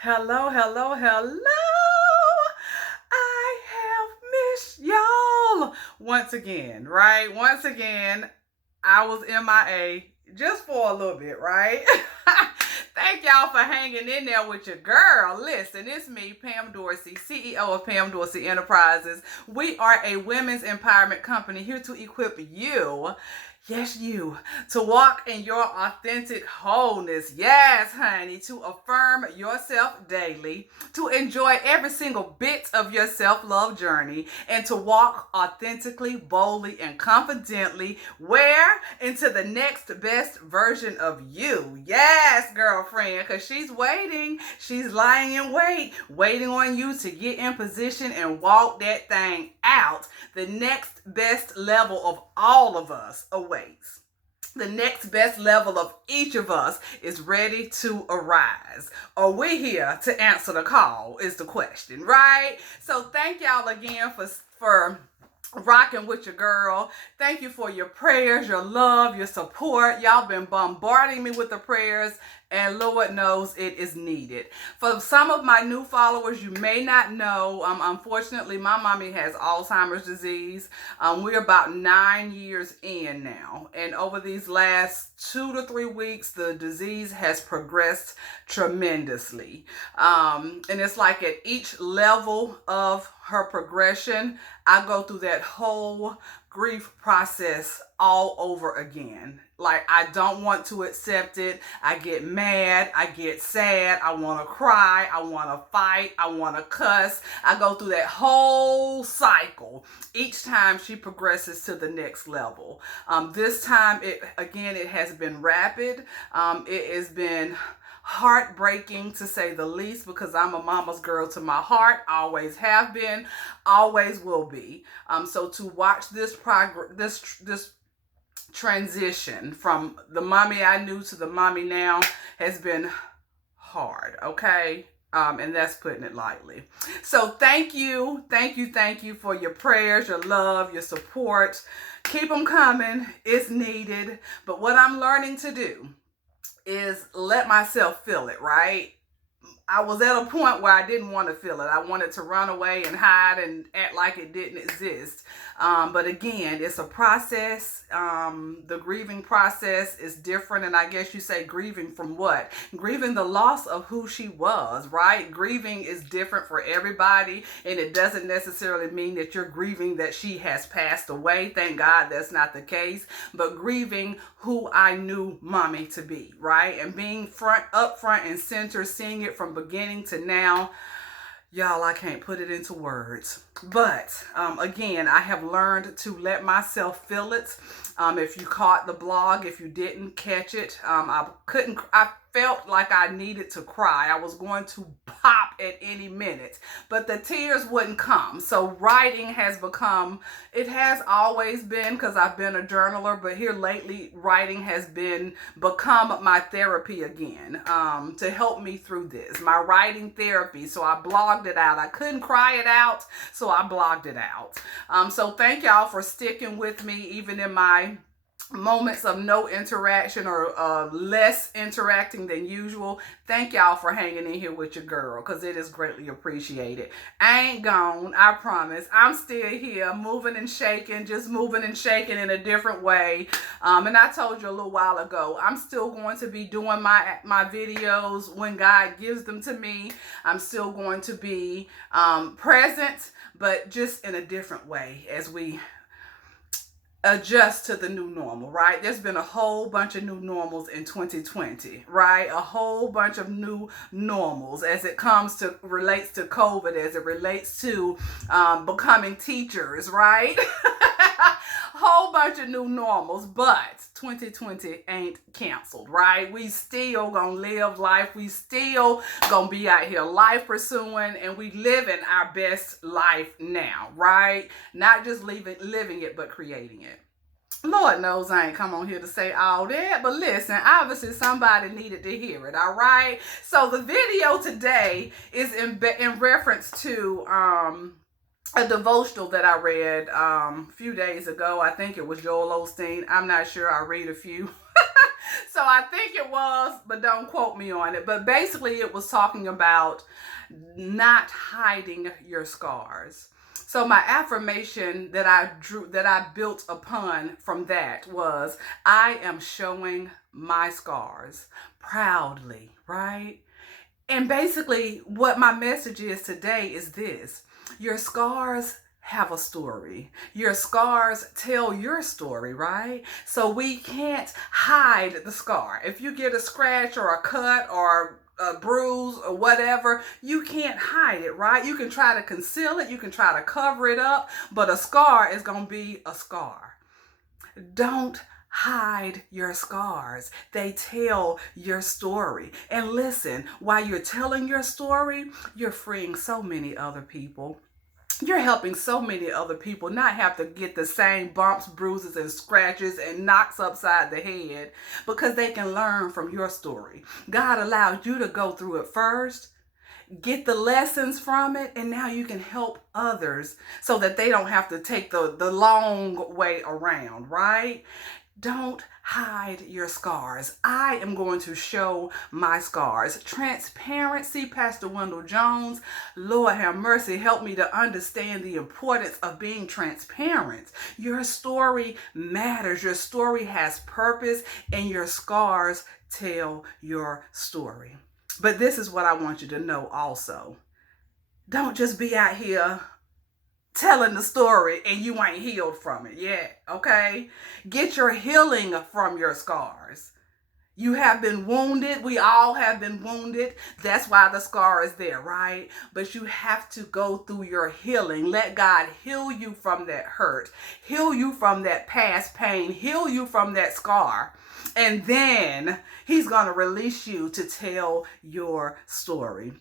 Hello, hello, hello. I have missed y'all once again, right? Once again, I was MIA just for a little bit, right? Thank y'all for hanging in there with your girl. Listen, it's me, Pam Dorsey, CEO of Pam Dorsey Enterprises. We are a women's empowerment company here to equip you, yes, you, to walk in your authentic wholeness. Yes, honey, to affirm yourself daily, to enjoy every single bit of your self love journey, and to walk authentically, boldly, and confidently where into the next best version of you. Yes, girlfriend, because she's waiting. She's lying in wait, waiting on you to get in position and walk that thing out. The next best level of all of us awaits. The next best level of each of us is ready to arise. Are we here to answer the call is the question, right? So thank y'all again for rocking with your girl. Thank you for your prayers, your love, your support. Y'all been bombarding me with the prayers, and Lord knows it is needed. For some of my new followers, you may not know, unfortunately, my mommy has Alzheimer's disease. We're about 9 years in now, and over these last 2 to 3 weeks, the disease has progressed tremendously. And it's like at each level of her progression, I go through that whole grief process all over again. Like, I don't want to accept it. I get mad. I get sad. I want to cry. I want to fight. I want to cuss. I go through that whole cycle each time she progresses to the next level. This time, it has been rapid. It has been heartbreaking to say the least, because I'm a mama's girl to my heart, always have been, always will be. So to watch this this transition from the mommy I knew to the mommy now has been hard, okay? And that's putting it lightly. So thank you for your prayers, your love, your support. Keep them coming. It's needed. But what I'm learning to do is let myself feel it, right? I was at a point where I didn't want to feel it. I wanted to run away and hide and act like it didn't exist. But again, it's a process. The grieving process is different. And I guess you say grieving from what? Grieving the loss of who she was, right? Grieving is different for everybody. And it doesn't necessarily mean that you're grieving that she has passed away. Thank God that's not the case. But grieving who I knew mommy to be, right? And being up front and center, seeing it from beginning to now. Y'all, I can't put it into words. But again, I have learned to let myself feel it. If you caught the blog, if you didn't catch it, I felt like I needed to cry. I was going to pop at any minute, but the tears wouldn't come. So writing has always been, because I've been a journaler, but here lately, writing has become my therapy again, to help me through this, my writing therapy. So I blogged it out. I couldn't cry it out, so I blogged it out. So thank y'all for sticking with me, even in my moments of no interaction or less interacting than usual. Thank y'all for hanging in here with your girl, because it is greatly appreciated. I ain't gone, I promise. I'm still here, moving and shaking, just moving and shaking in a different way. And I told you a little while ago, I'm still going to be doing my videos when God gives them to me. I'm still going to be present, but just in a different way as we adjust to the new normal, right? There's been a whole bunch of new normals in 2020, right? A whole bunch of new normals as it relates to COVID, as it relates to becoming teachers, right? Whole bunch of new normals, but 2020 ain't canceled, right? We still gonna live life. We still gonna be out here life pursuing, and we living our best life now, right? Not just living it, but creating it. Lord knows I ain't come on here to say all that, but listen, obviously somebody needed to hear it, all right? So the video today is in reference to a devotional that I read a few days ago. I think it was Joel Osteen. I'm not sure. I read a few. So I think it was, but don't quote me on it. But basically, it was talking about not hiding your scars. So my affirmation that I built upon from that was, I am showing my scars proudly, right? And basically, what my message is today is this: your scars have a story. Your scars tell your story, right? So we can't hide the scar. If you get a scratch or a cut or a bruise or whatever, you can't hide it, right? You can try to conceal it, you can try to cover it up, but a scar is going to be a scar. Don't hide your scars. They tell your story. And listen, while you're telling your story, you're freeing so many other people. You're helping so many other people not have to get the same bumps, bruises, and scratches and knocks upside the head, because they can learn from your story. God allowed you to go through it first, get the lessons from it, and now you can help others so that they don't have to take the long way around, right? Don't hide your scars. I am going to show my scars. Transparency, Pastor Wendell Jones. Lord have mercy, help me to understand the importance of being transparent. Your story matters. Your story has purpose, and your scars tell your story. But this is what I want you to know also. Don't just be out here telling the story and you ain't healed from it yet, okay? Get your healing from your scars. You have been wounded. We all have been wounded. That's why the scar is there, right? But you have to go through your healing. Let God heal you from that hurt, heal you from that past pain, heal you from that scar. And then He's going to release you to tell your story.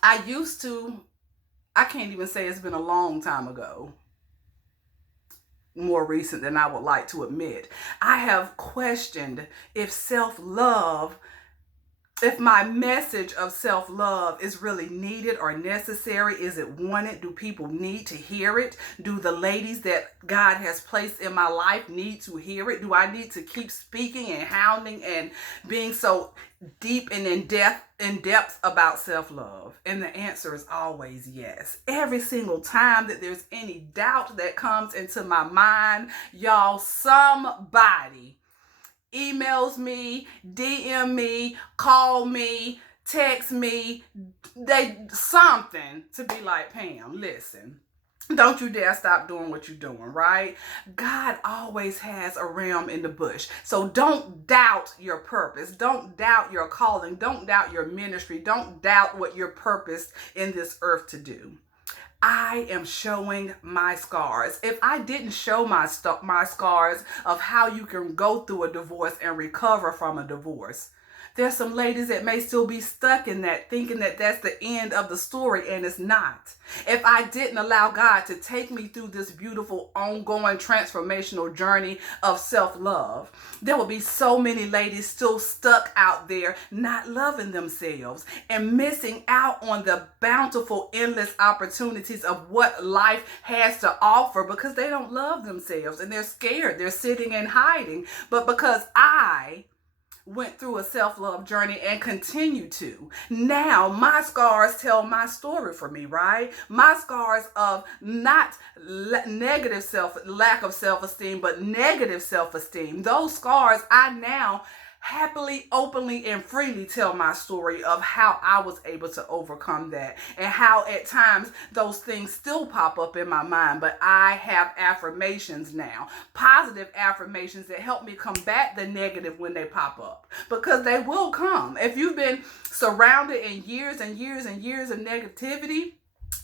I can't even say, it's been a long time ago, more recent than I would like to admit. I have questioned if my message of self-love is really needed or necessary. Is it wanted? Do people need to hear it? Do the ladies that God has placed in my life need to hear it? Do I need to keep speaking and hounding and being so deep and in depth about self-love? And the answer is always yes. Every single time that there's any doubt that comes into my mind, y'all, somebody emails me, DM me, call me, text me, something to be like, Pam, listen, don't you dare stop doing what you're doing, right? God always has a ram in the bush. So don't doubt your purpose. Don't doubt your calling. Don't doubt your ministry. Don't doubt what you're purposed in this earth to do. I am showing my scars. If I didn't show my scars of how you can go through a divorce and recover from a divorce, there's some ladies that may still be stuck in that, thinking that that's the end of the story, and it's not. If I didn't allow God to take me through this beautiful, ongoing, transformational journey of self-love, there will be so many ladies still stuck out there, not loving themselves and missing out on the bountiful, endless opportunities of what life has to offer, because they don't love themselves and they're scared. They're sitting and hiding. But because I went through a self-love journey and continue to, now my scars tell my story for me, right? My scars of not lack of self-esteem, but negative self-esteem. Those scars, I now happily, openly, and freely tell my story of how I was able to overcome that, and how at times those things still pop up in my mind. But I have affirmations now, positive affirmations that help me combat the negative when they pop up, because they will come. If you've been surrounded in years and years and years of negativity,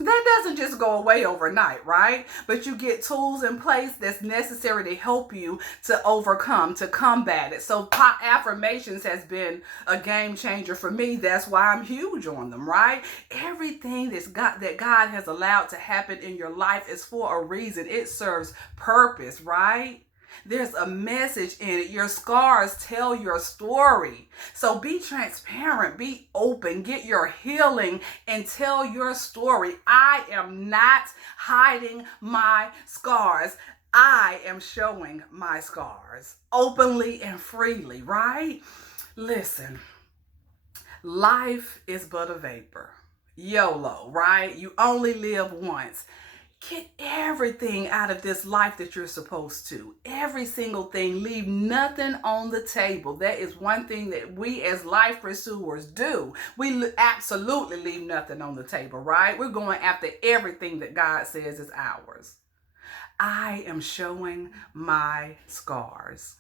that doesn't just go away overnight, right? But you get tools in place that's necessary to help you to overcome, to combat it. So affirmations has been a game changer for me. That's why I'm huge on them, right? Everything that God has allowed to happen in your life is for a reason. It serves purpose, right? There's a message in it. Your scars tell your story. So be transparent, be open, get your healing, and tell your story. I am not hiding my scars. I am showing my scars openly and freely, right? Listen, life is but a vapor. YOLO, right? You only live once. Get everything out of this life that you're supposed to. Every single thing. Leave nothing on the table. That is one thing that we as life pursuers do. We absolutely leave nothing on the table, right? We're going after everything that God says is ours. I am showing my scars.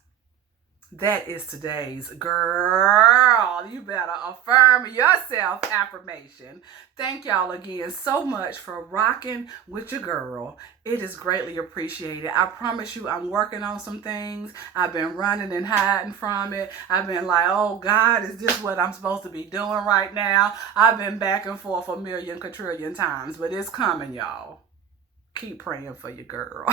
That is today's girl. You better affirm yourself affirmation. Thank y'all again so much for rocking with your girl. It is greatly appreciated. I promise you, I'm working on some things. I've been running and hiding from it. I've been like, oh God, is this what I'm supposed to be doing right now? I've been back and forth a million quadrillion times, but it's coming, y'all. Keep praying for your girl.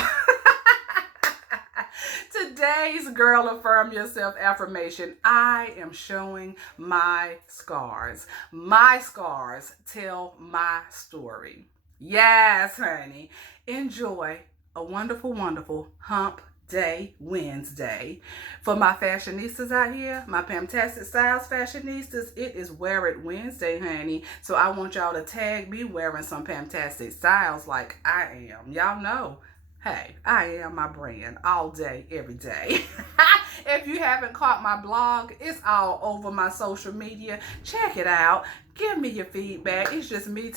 Today's Gurl Affirm Yourself affirmation: I am showing my scars. My scars tell my story. Yes, honey. Enjoy a wonderful, wonderful hump day Wednesday. For my fashionistas out here, my Fantastic Styles fashionistas, it is Wear It Wednesday, honey. So I want y'all to tag me wearing some Fantastic Styles like I am. Y'all know, hey, I am my brand all day, every day. If you haven't caught my blog, it's all over my social media. Check it out. Give me your feedback. It's just me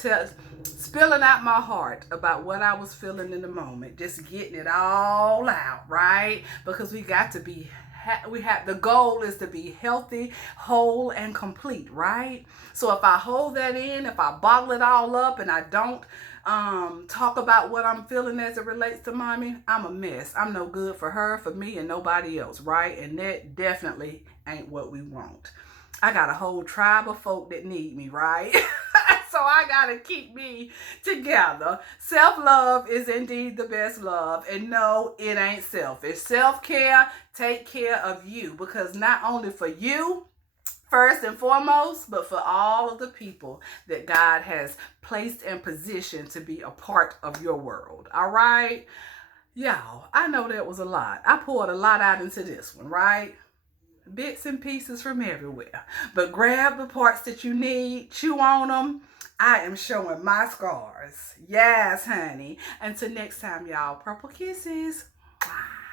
spilling out my heart about what I was feeling in the moment. Just getting it all out, right? Because we got to be the goal is to be healthy, whole, and complete, right? So if I hold that in, if I bottle it all up and I don't talk about what I'm feeling as it relates to mommy, I'm a mess. I'm no good for her, for me, and nobody else, right? And that definitely ain't what we want. I got a whole tribe of folk that need me, right? So I gotta keep me together. Self-love is indeed the best love. And no, it ain't selfish. Self-care, take care of you. Because not only for you, first and foremost, but for all of the people that God has placed in position to be a part of your world. All right? Y'all, I know that was a lot. I poured a lot out into this one, right? Bits and pieces from everywhere. But grab the parts that you need, chew on them. I am showing my scars. Yes, honey. Until next time, y'all, purple kisses. Bye.